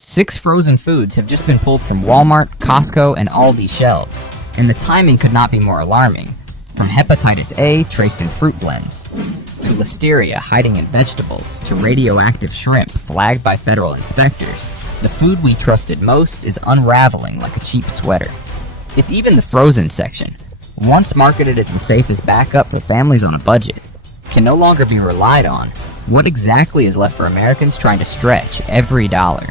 6 frozen foods have just been pulled from Walmart, Costco, and Aldi shelves, and the timing could not be more alarming. From hepatitis A traced in fruit blends, to listeria hiding in vegetables, to radioactive shrimp flagged by federal inspectors, the food we trusted most is unraveling like a cheap sweater. If even the frozen section, once marketed as the safest backup for families on a budget, can no longer be relied on, what exactly is left for Americans trying to stretch every dollar?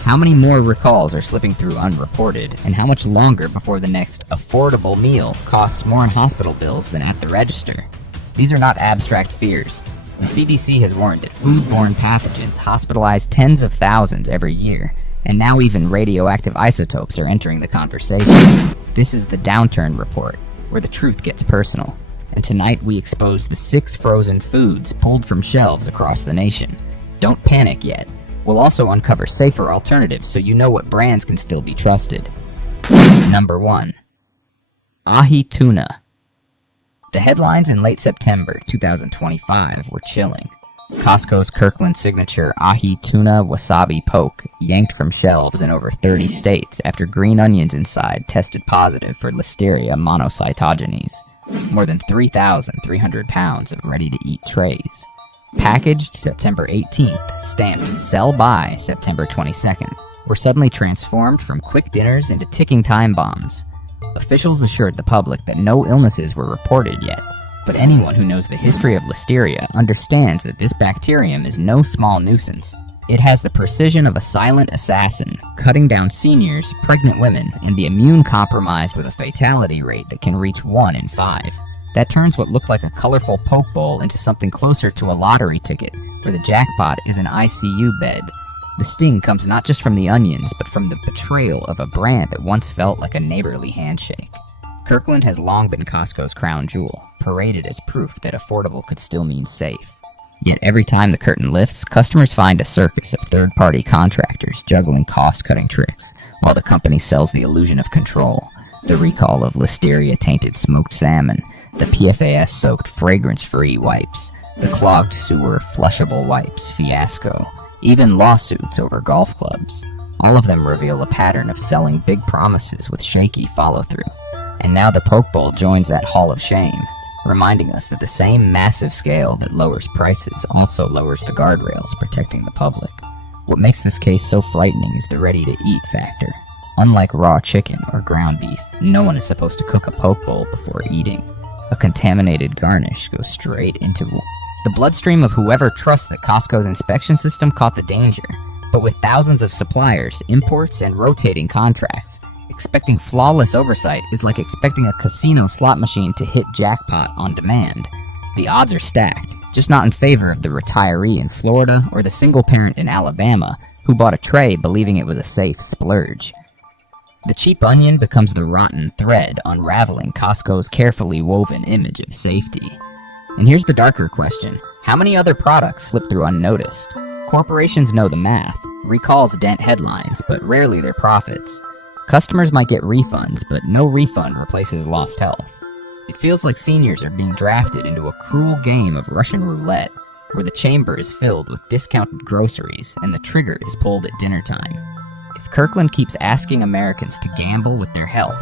How many more recalls are slipping through unreported, and how much longer before the next affordable meal costs more in hospital bills than at the register? These are not abstract fears. The CDC has warned that foodborne pathogens hospitalize tens of thousands every year, and now even radioactive isotopes are entering the conversation. This is the Downturn Report, where the truth gets personal. And tonight we expose the 6 frozen foods pulled from shelves across the nation. Don't panic yet. We'll also uncover safer alternatives so you know what brands can still be trusted. Number 1. Ahi Tuna. The headlines in late September 2025 were chilling. Costco's Kirkland signature Ahi Tuna Wasabi Poke yanked from shelves in over 30 states after green onions inside tested positive for Listeria monocytogenes. More than 3,300 pounds of ready-to-eat trays. Packaged September 18th, stamped sell by September 22nd, were suddenly transformed from quick dinners into ticking time bombs. Officials assured the public that no illnesses were reported yet, but anyone who knows the history of Listeria understands that this bacterium is no small nuisance. It has the precision of a silent assassin, cutting down seniors, pregnant women, and the immune-compromised with a fatality rate that can reach 1 in 5. That turns what looked like a colorful poke bowl into something closer to a lottery ticket, where the jackpot is an ICU bed. The sting comes not just from the onions, but from the betrayal of a brand that once felt like a neighborly handshake. Kirkland has long been Costco's crown jewel, paraded as proof that affordable could still mean safe. Yet every time the curtain lifts, customers find a circus of third-party contractors juggling cost-cutting tricks, while the company sells the illusion of control. The recall of Listeria-tainted smoked salmon, the PFAS-soaked fragrance-free wipes, the clogged sewer flushable wipes fiasco, even lawsuits over golf clubs. All of them reveal a pattern of selling big promises with shaky follow-through. And now the poke bowl joins that hall of shame, reminding us that the same massive scale that lowers prices also lowers the guardrails protecting the public. What makes this case so frightening is the ready-to-eat factor. Unlike raw chicken or ground beef, no one is supposed to cook a poke bowl before eating. A contaminated garnish goes straight into the bloodstream of whoever trusts that Costco's inspection system caught the danger. But with thousands of suppliers, imports, and rotating contracts, expecting flawless oversight is like expecting a casino slot machine to hit jackpot on demand. The odds are stacked, just not in favor of the retiree in Florida or the single parent in Alabama who bought a tray believing it was a safe splurge. The cheap onion becomes the rotten thread unraveling Costco's carefully woven image of safety. And here's the darker question. How many other products slip through unnoticed? Corporations know the math. Recalls dent headlines, but rarely their profits. Customers might get refunds, but no refund replaces lost health. It feels like seniors are being drafted into a cruel game of Russian roulette, where the chamber is filled with discounted groceries and the trigger is pulled at dinner time. If Kirkland keeps asking Americans to gamble with their health,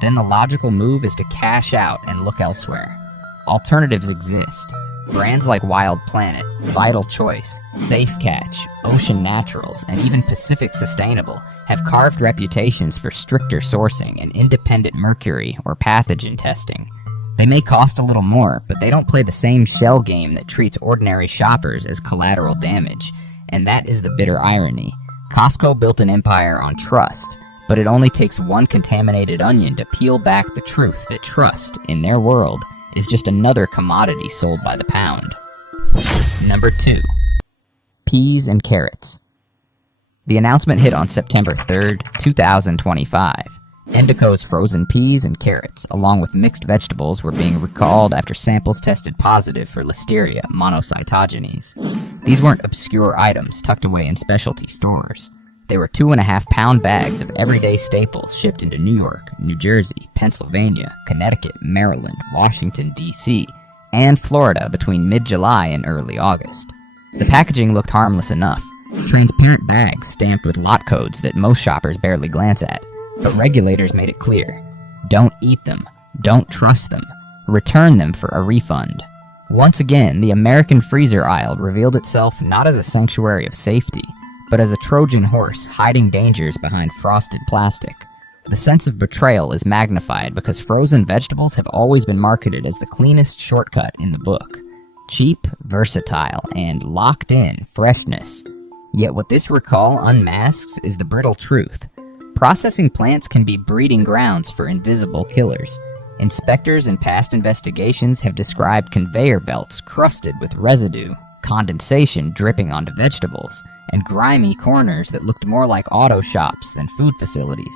then the logical move is to cash out and look elsewhere. Alternatives exist. Brands like Wild Planet, Vital Choice, Safe Catch, Ocean Naturals, and even Pacific Sustainable have carved reputations for stricter sourcing and independent mercury or pathogen testing. They may cost a little more, but they don't play the same shell game that treats ordinary shoppers as collateral damage. And that is the bitter irony. Costco built an empire on trust, but it only takes one contaminated onion to peel back the truth that trust, in their world, is just another commodity sold by the pound. Number 2. Peas and carrots. The announcement hit on September 3rd, 2025. Endico's frozen peas and carrots, along with mixed vegetables, were being recalled after samples tested positive for Listeria monocytogenes. These weren't obscure items tucked away in specialty stores. They were 2.5-pound bags of everyday staples shipped into New York, New Jersey, Pennsylvania, Connecticut, Maryland, Washington, D.C., and Florida between mid-July and early August. The packaging looked harmless enough. Transparent bags stamped with lot codes that most shoppers barely glance at. But regulators made it clear. Don't eat them. Don't trust them. Return them for a refund. Once again, the American freezer aisle revealed itself not as a sanctuary of safety, but as a Trojan horse hiding dangers behind frosted plastic. The sense of betrayal is magnified because frozen vegetables have always been marketed as the cleanest shortcut in the book. Cheap, versatile, and locked-in freshness. Yet what this recall unmasks is the brittle truth. Processing plants can be breeding grounds for invisible killers. Inspectors in past investigations have described conveyor belts crusted with residue, condensation dripping onto vegetables, and grimy corners that looked more like auto shops than food facilities.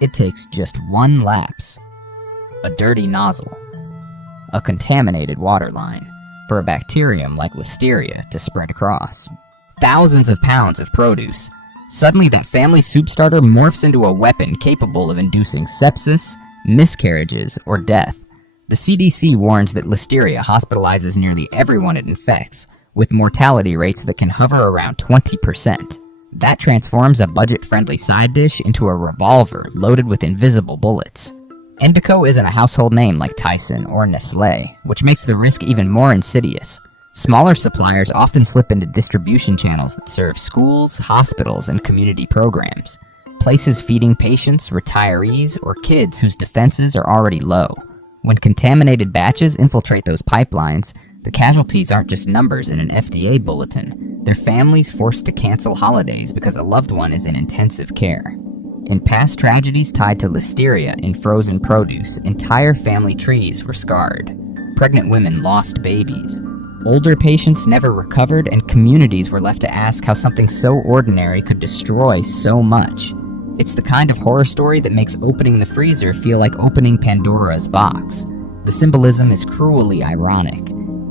It takes just one lapse, a dirty nozzle, a contaminated water line, for a bacterium like Listeria to spread across. Thousands of pounds of produce. Suddenly that family soup starter morphs into a weapon capable of inducing sepsis, miscarriages, or death. The CDC warns that Listeria hospitalizes nearly everyone it infects, with mortality rates that can hover around 20%. That transforms a budget-friendly side dish into a revolver loaded with invisible bullets. Indico isn't a household name like Tyson or Nestlé, which makes the risk even more insidious. Smaller suppliers often slip into distribution channels that serve schools, hospitals, and community programs. Places feeding patients, retirees, or kids whose defenses are already low. When contaminated batches infiltrate those pipelines, the casualties aren't just numbers in an FDA bulletin. They're families forced to cancel holidays because a loved one is in intensive care. In past tragedies tied to Listeria in frozen produce, entire family trees were scarred. Pregnant women lost babies. Older patients never recovered, and communities were left to ask how something so ordinary could destroy so much. It's the kind of horror story that makes opening the freezer feel like opening Pandora's box. The symbolism is cruelly ironic.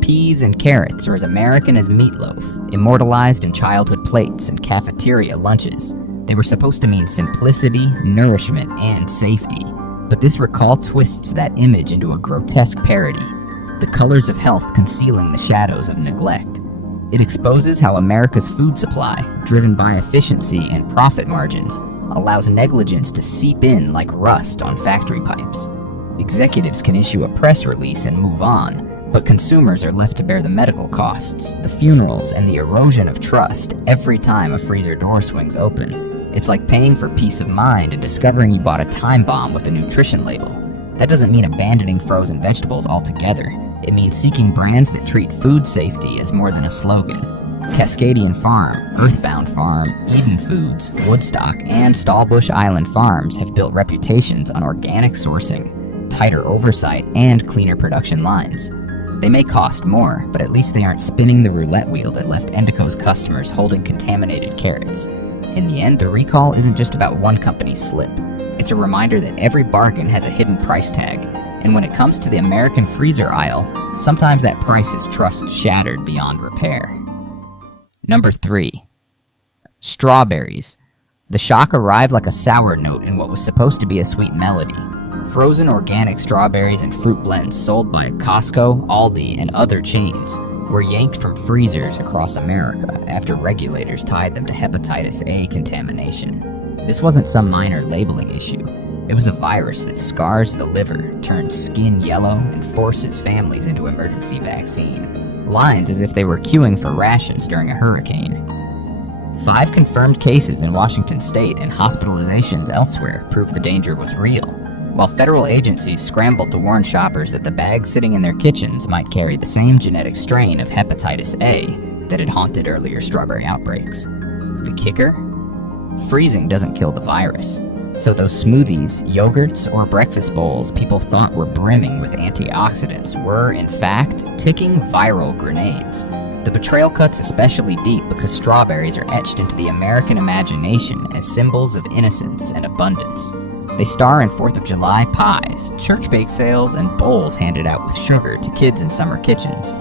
Peas and carrots are as American as meatloaf, immortalized in childhood plates and cafeteria lunches. They were supposed to mean simplicity, nourishment, and safety. But this recall twists that image into a grotesque parody. The colors of health concealing the shadows of neglect. It exposes how America's food supply, driven by efficiency and profit margins, allows negligence to seep in like rust on factory pipes. Executives can issue a press release and move on, but consumers are left to bear the medical costs, the funerals, and the erosion of trust every time a freezer door swings open. It's like paying for peace of mind and discovering you bought a time bomb with a nutrition label. That doesn't mean abandoning frozen vegetables altogether. It means seeking brands that treat food safety as more than a slogan. Cascadian Farm, Earthbound Farm, Eden Foods, Woodstock, and Stallbush Island Farms have built reputations on organic sourcing, tighter oversight, and cleaner production lines. They may cost more, but at least they aren't spinning the roulette wheel that left Endico's customers holding contaminated carrots. In the end, the recall isn't just about one company's slip. It's a reminder that every bargain has a hidden price tag, and when it comes to the American freezer aisle, sometimes that price is trust shattered beyond repair. Number 3. Strawberries. The shock arrived like a sour note in what was supposed to be a sweet melody. Frozen organic strawberries and fruit blends sold by Costco, Aldi, and other chains were yanked from freezers across America after regulators tied them to hepatitis A contamination. This wasn't some minor labeling issue. It was a virus that scars the liver, turns skin yellow, and forces families into emergency vaccine. Lines as if they were queuing for rations during a hurricane. 5 confirmed cases in Washington state and hospitalizations elsewhere proved the danger was real, while federal agencies scrambled to warn shoppers that the bags sitting in their kitchens might carry the same genetic strain of hepatitis A that had haunted earlier strawberry outbreaks. The kicker? Freezing doesn't kill the virus. So those smoothies, yogurts, or breakfast bowls people thought were brimming with antioxidants were, in fact, ticking viral grenades. The betrayal cuts especially deep because strawberries are etched into the American imagination as symbols of innocence and abundance. They star in 4th of July pies, church bake sales, and bowls handed out with sugar to kids in summer kitchens.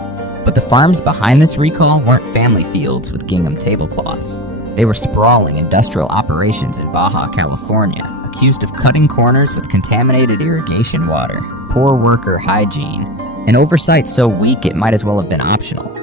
But the farms behind this recall weren't family fields with gingham tablecloths. They were sprawling industrial operations in Baja California, accused of cutting corners with contaminated irrigation water, poor worker hygiene, and oversight so weak it might as well have been optional.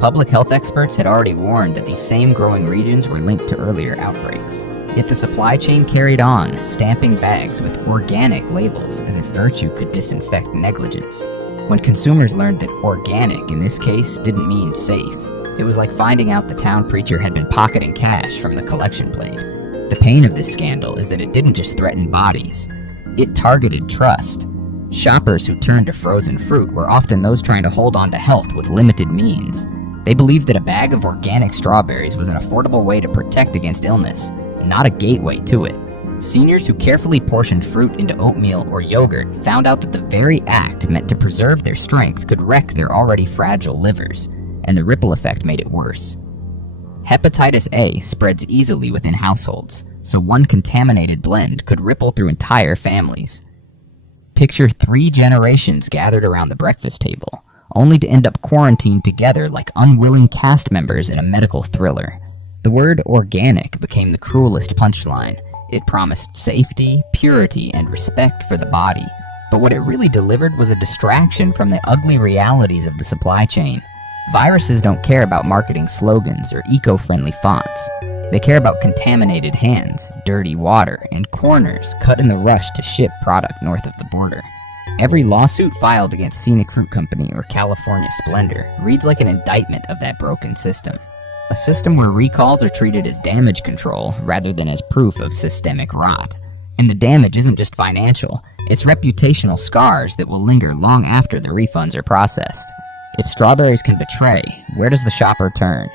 Public health experts had already warned that these same growing regions were linked to earlier outbreaks. Yet the supply chain carried on, stamping bags with organic labels as if virtue could disinfect negligence. When consumers learned that organic, in this case, didn't mean safe, it was like finding out the town preacher had been pocketing cash from the collection plate. The pain of this scandal is that it didn't just threaten bodies, it targeted trust. Shoppers who turned to frozen fruit were often those trying to hold on to health with limited means. They believed that a bag of organic strawberries was an affordable way to protect against illness, not a gateway to it. Seniors who carefully portioned fruit into oatmeal or yogurt found out that the very act meant to preserve their strength could wreck their already fragile livers, and the ripple effect made it worse. Hepatitis A spreads easily within households, so one contaminated blend could ripple through entire families. Picture 3 generations gathered around the breakfast table, only to end up quarantined together like unwilling cast members in a medical thriller. The word organic became the cruelest punchline. It promised safety, purity, and respect for the body. But what it really delivered was a distraction from the ugly realities of the supply chain. Viruses don't care about marketing slogans or eco-friendly fonts. They care about contaminated hands, dirty water, and corners cut in the rush to ship product north of the border. Every lawsuit filed against Scenic Fruit Company or California Splendor reads like an indictment of that broken system. A system where recalls are treated as damage control rather than as proof of systemic rot. And the damage isn't just financial, it's reputational scars that will linger long after the refunds are processed. If strawberries can betray, where does the shopper turn?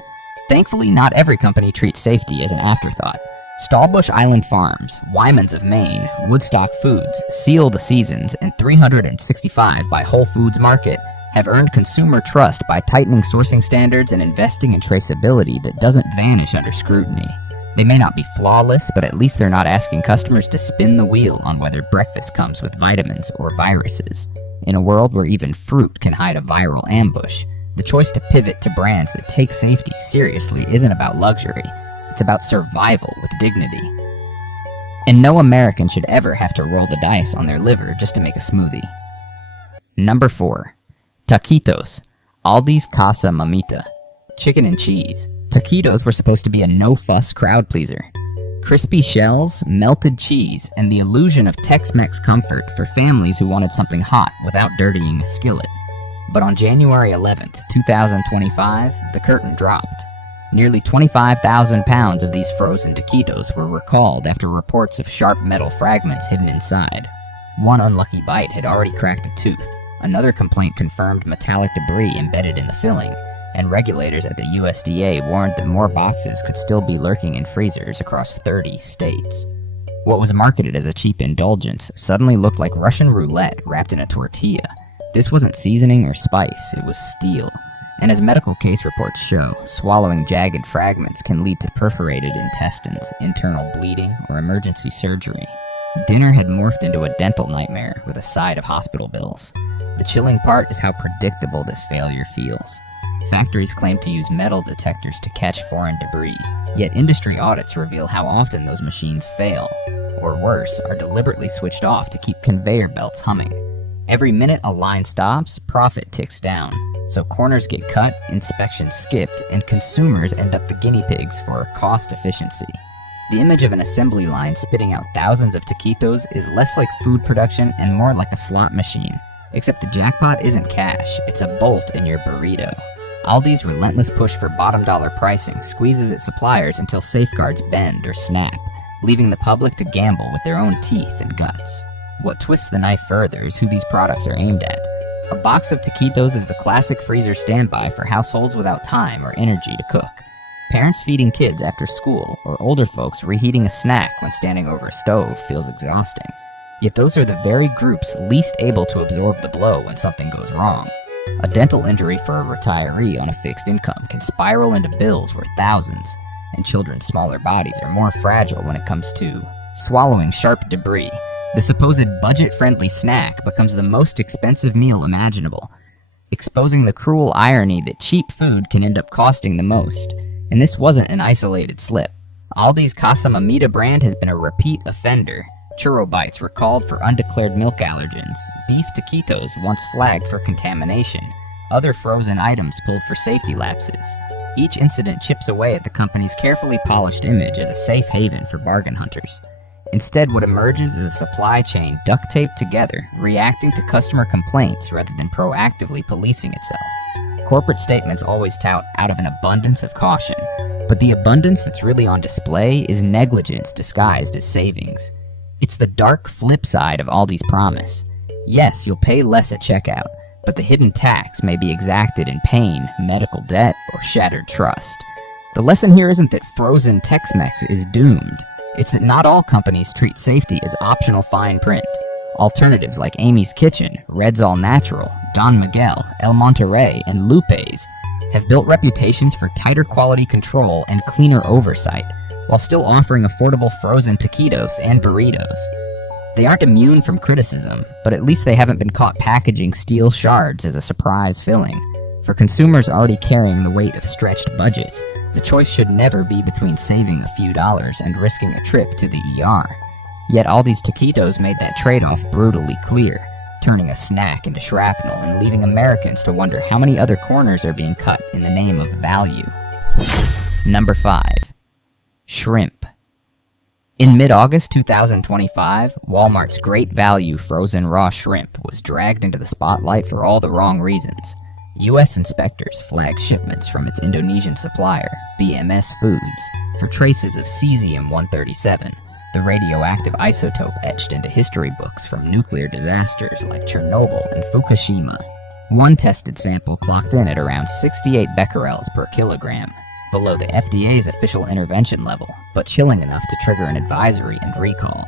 Thankfully, not every company treats safety as an afterthought. Stallbush Island Farms, Wyman's of Maine, Woodstock Foods, Seal the Seasons, and 365 by Whole Foods Market have earned consumer trust by tightening sourcing standards and investing in traceability that doesn't vanish under scrutiny. They may not be flawless, but at least they're not asking customers to spin the wheel on whether breakfast comes with vitamins or viruses. In a world where even fruit can hide a viral ambush, the choice to pivot to brands that take safety seriously isn't about luxury, it's about survival with dignity. And no American should ever have to roll the dice on their liver just to make a smoothie. Number 4. Taquitos, Aldi's Casa Mamita. Chicken and cheese. Taquitos were supposed to be a no-fuss crowd pleaser. Crispy shells, melted cheese, and the illusion of Tex-Mex comfort for families who wanted something hot without dirtying a skillet. But on January 11th, 2025, the curtain dropped. Nearly 25,000 pounds of these frozen taquitos were recalled after reports of sharp metal fragments hidden inside. One unlucky bite had already cracked a tooth. Another complaint confirmed metallic debris embedded in the filling, and regulators at the USDA warned that more boxes could still be lurking in freezers across 30 states. What was marketed as a cheap indulgence suddenly looked like Russian roulette wrapped in a tortilla. This wasn't seasoning or spice, it was steel. And as medical case reports show, swallowing jagged fragments can lead to perforated intestines, internal bleeding, or emergency surgery. Dinner had morphed into a dental nightmare with a side of hospital bills. The chilling part is how predictable this failure feels. Factories claim to use metal detectors to catch foreign debris, yet industry audits reveal how often those machines fail, or worse, are deliberately switched off to keep conveyor belts humming. Every minute a line stops, profit ticks down, so corners get cut, inspections skipped, and consumers end up the guinea pigs for cost efficiency. The image of an assembly line spitting out thousands of taquitos is less like food production and more like a slot machine, except the jackpot isn't cash, it's a bolt in your burrito. Aldi's relentless push for bottom dollar pricing squeezes its suppliers until safeguards bend or snap, leaving the public to gamble with their own teeth and guts. What twists the knife further is who these products are aimed at. A box of taquitos is the classic freezer standby for households without time or energy to cook. Parents feeding kids after school, or older folks reheating a snack when standing over a stove feels exhausting. Yet those are the very groups least able to absorb the blow when something goes wrong. A dental injury for a retiree on a fixed income can spiral into bills worth thousands, and children's smaller bodies are more fragile when it comes to swallowing sharp debris. The supposed budget-friendly snack becomes the most expensive meal imaginable, exposing the cruel irony that cheap food can end up costing the most. And this wasn't an isolated slip. Aldi's Casa Mamita brand has been a repeat offender. Churro bites were called for undeclared milk allergens. Beef taquitos once flagged for contamination. other frozen items pulled for safety lapses. Each incident chips away at the company's carefully polished image as a safe haven for bargain hunters. Instead, what emerges is a supply chain duct-taped together, reacting to customer complaints rather than proactively policing itself. Corporate statements always tout out of an abundance of caution, but the abundance that's really on display is negligence disguised as savings. It's the dark flip side of Aldi's promise. Yes, you'll pay less at checkout, but the hidden tax may be exacted in pain, medical debt, or shattered trust. The lesson here isn't that frozen Tex-Mex is doomed. It's that not all companies treat safety as optional fine print. Alternatives like Amy's Kitchen, Red's All Natural, Don Miguel, El Monterey, and Lupe's have built reputations for tighter quality control and cleaner oversight, while still offering affordable frozen taquitos and burritos. They aren't immune from criticism, but at least they haven't been caught packaging steel shards as a surprise filling. For consumers already carrying the weight of stretched budgets, the choice should never be between saving a few dollars and risking a trip to the ER. Yet Aldi's taquitos made that trade-off brutally clear, turning a snack into shrapnel and leaving Americans to wonder how many other corners are being cut in the name of value. Number 5. Shrimp. In mid-August 2025, Walmart's Great Value frozen raw shrimp was dragged into the spotlight for all the wrong reasons. U.S. inspectors flagged shipments from its Indonesian supplier, BMS Foods, for traces of cesium-137, the radioactive isotope etched into history books from nuclear disasters like Chernobyl and Fukushima. One tested sample clocked in at around 68 becquerels per kilogram, below the FDA's official intervention level, but chilling enough to trigger an advisory and recall.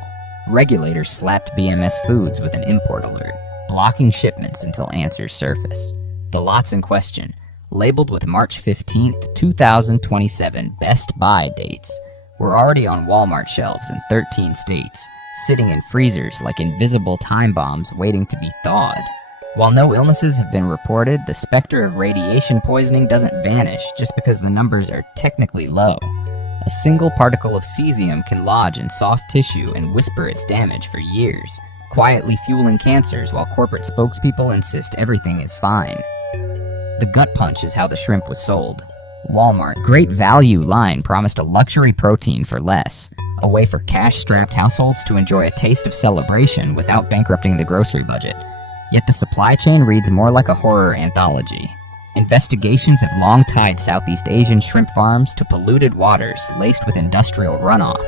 Regulators slapped BMS Foods with an import alert, blocking shipments until answers surfaced. The lots in question, labeled with March 15, 2027 Best Buy dates, were already on Walmart shelves in 13 states, sitting in freezers like invisible time bombs waiting to be thawed. While no illnesses have been reported, the specter of radiation poisoning doesn't vanish just because the numbers are technically low. A single particle of cesium can lodge in soft tissue and whisper its damage for years, quietly fueling cancers while corporate spokespeople insist everything is fine. The gut punch is how the shrimp was sold. Walmart Great Value line promised a luxury protein for less, a way for cash-strapped households to enjoy a taste of celebration without bankrupting the grocery budget. Yet the supply chain reads more like a horror anthology. Investigations have long tied Southeast Asian shrimp farms to polluted waters laced with industrial runoff,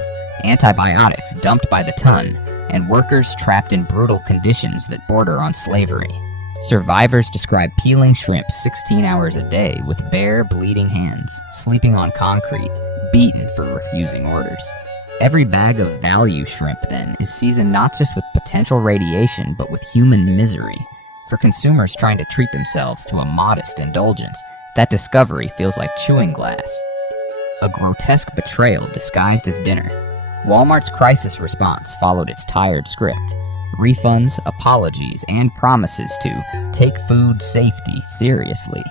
antibiotics dumped by the ton, and workers trapped in brutal conditions that border on slavery. Survivors describe peeling shrimp 16 hours a day with bare, bleeding hands, sleeping on concrete, beaten for refusing orders. Every bag of value shrimp, then, is seasoned not just with potential radiation, but with human misery. For consumers trying to treat themselves to a modest indulgence, that discovery feels like chewing glass. A grotesque betrayal disguised as dinner. Walmart's crisis response followed its tired script. Refunds, apologies, and promises to take food safety seriously.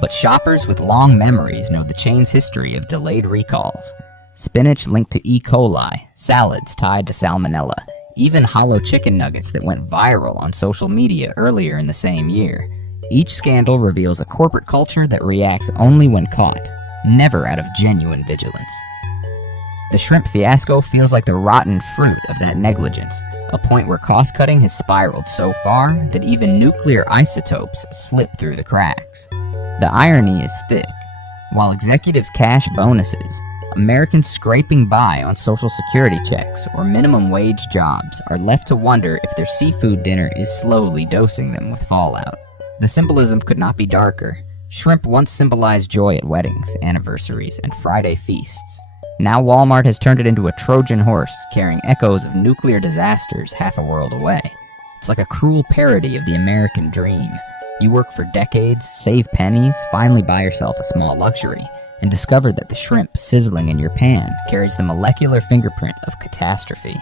But shoppers with long memories know the chain's history of delayed recalls. Spinach linked to E. coli, salads tied to salmonella, even hollow chicken nuggets that went viral on social media earlier in the same year. Each scandal reveals a corporate culture that reacts only when caught, never out of genuine vigilance. The shrimp fiasco feels like the rotten fruit of that negligence, a point where cost-cutting has spiraled so far that even nuclear isotopes slip through the cracks. The irony is thick. While executives cash bonuses, Americans scraping by on Social Security checks or minimum wage jobs are left to wonder if their seafood dinner is slowly dosing them with fallout. The symbolism could not be darker. Shrimp once symbolized joy at weddings, anniversaries, and Friday feasts. Now Walmart has turned it into a Trojan horse, carrying echoes of nuclear disasters half a world away. It's like a cruel parody of the American dream. You work for decades, save pennies, finally buy yourself a small luxury, and discover that the shrimp sizzling in your pan carries the molecular fingerprint of catastrophe.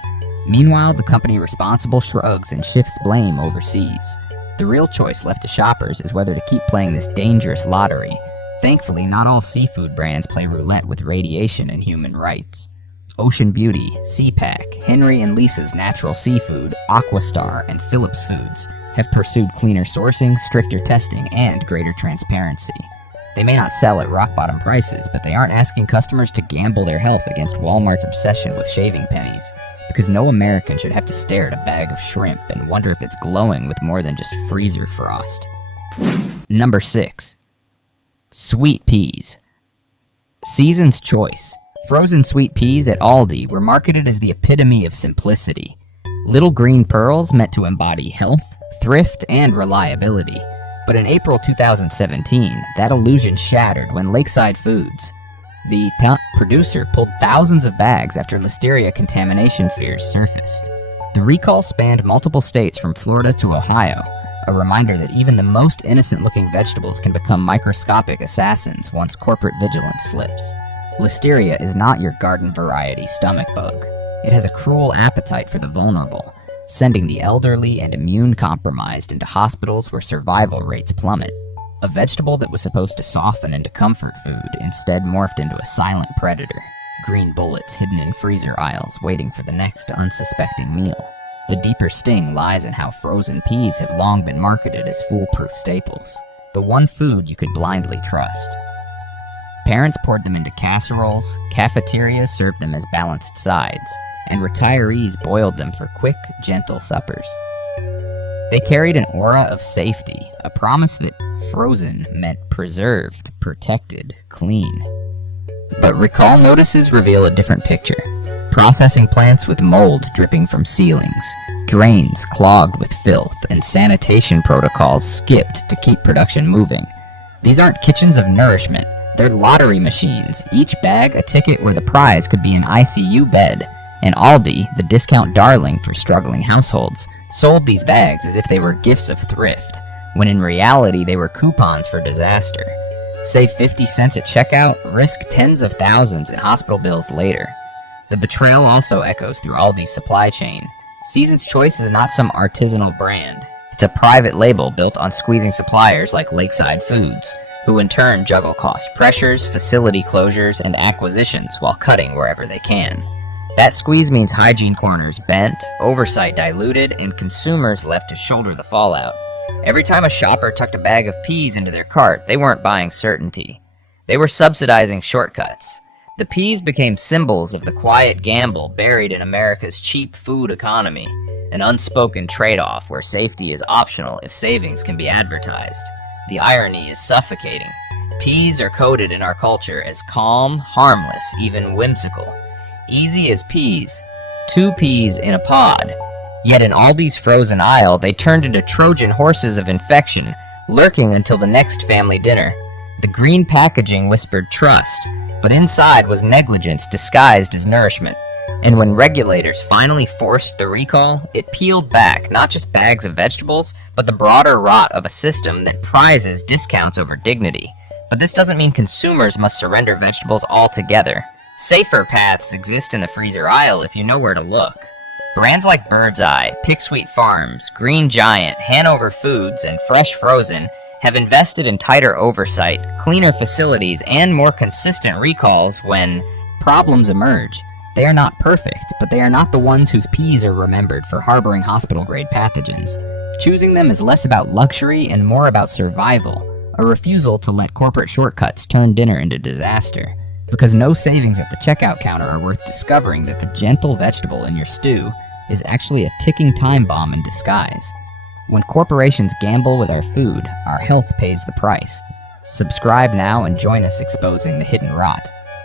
Meanwhile, the company responsible shrugs and shifts blame overseas. The real choice left to shoppers is whether to keep playing this dangerous lottery. Thankfully, not all seafood brands play roulette with radiation and human rights. Ocean Beauty, CPAC, Henry and Lisa's Natural Seafood, Aquastar, and Phillips Foods have pursued cleaner sourcing, stricter testing, and greater transparency. They may not sell at rock-bottom prices, but they aren't asking customers to gamble their health against Walmart's obsession with shaving pennies, because no American should have to stare at a bag of shrimp and wonder if it's glowing with more than just freezer frost. Number 6. Sweet peas. Season's choice. Frozen sweet peas at Aldi were marketed as the epitome of simplicity. Little green pearls meant to embody health, thrift, and reliability. But in April 2017, that illusion shattered when Lakeside Foods, the producer, pulled thousands of bags after listeria contamination fears surfaced. The recall spanned multiple states from Florida to Ohio, a reminder that even the most innocent-looking vegetables can become microscopic assassins once corporate vigilance slips. Listeria is not your garden-variety stomach bug. It has a cruel appetite for the vulnerable, sending the elderly and immune-compromised into hospitals where survival rates plummet. A vegetable that was supposed to soften into comfort food instead morphed into a silent predator, green bullets hidden in freezer aisles waiting for the next unsuspecting meal. The deeper sting lies in how frozen peas have long been marketed as foolproof staples, the one food you could blindly trust. Parents poured them into casseroles, cafeterias served them as balanced sides, and retirees boiled them for quick, gentle suppers. They carried an aura of safety, a promise that frozen meant preserved, protected, clean. But recall notices reveal a different picture. Processing plants with mold dripping from ceilings, drains clogged with filth, and sanitation protocols skipped to keep production moving. These aren't kitchens of nourishment, they're lottery machines, each bag a ticket where the prize could be an ICU bed. And Aldi, the discount darling for struggling households, sold these bags as if they were gifts of thrift, when in reality they were coupons for disaster. Save 50 cents at checkout, risk tens of thousands in hospital bills later. The betrayal also echoes through Aldi's supply chain. Season's Choice is not some artisanal brand. It's a private label built on squeezing suppliers like Lakeside Foods, who in turn juggle cost pressures, facility closures, and acquisitions while cutting wherever they can. That squeeze means hygiene corners bent, oversight diluted, and consumers left to shoulder the fallout. Every time a shopper tucked a bag of peas into their cart, they weren't buying certainty. They were subsidizing shortcuts. The peas became symbols of the quiet gamble buried in America's cheap food economy, an unspoken trade-off where safety is optional if savings can be advertised. The irony is suffocating. Peas are coded in our culture as calm, harmless, even whimsical. Easy as peas. 2 peas in a pod. Yet in Aldi's frozen aisle, they turned into Trojan horses of infection, lurking until the next family dinner. The green packaging whispered trust, but inside was negligence disguised as nourishment. And when regulators finally forced the recall, it peeled back not just bags of vegetables, but the broader rot of a system that prizes discounts over dignity. But this doesn't mean consumers must surrender vegetables altogether. Safer paths exist in the freezer aisle if you know where to look. Brands like Bird's Eye, Pick Sweet Farms, Green Giant, Hanover Foods, and Fresh Frozen have invested in tighter oversight, cleaner facilities, and more consistent recalls when problems emerge. They are not perfect, but they are not the ones whose peas are remembered for harboring hospital-grade pathogens. Choosing them is less about luxury and more about survival, a refusal to let corporate shortcuts turn dinner into disaster. Because no savings at the checkout counter are worth discovering that the gentle vegetable in your stew is actually a ticking time bomb in disguise. When corporations gamble with our food, our health pays the price. Subscribe now and join us exposing the hidden rot.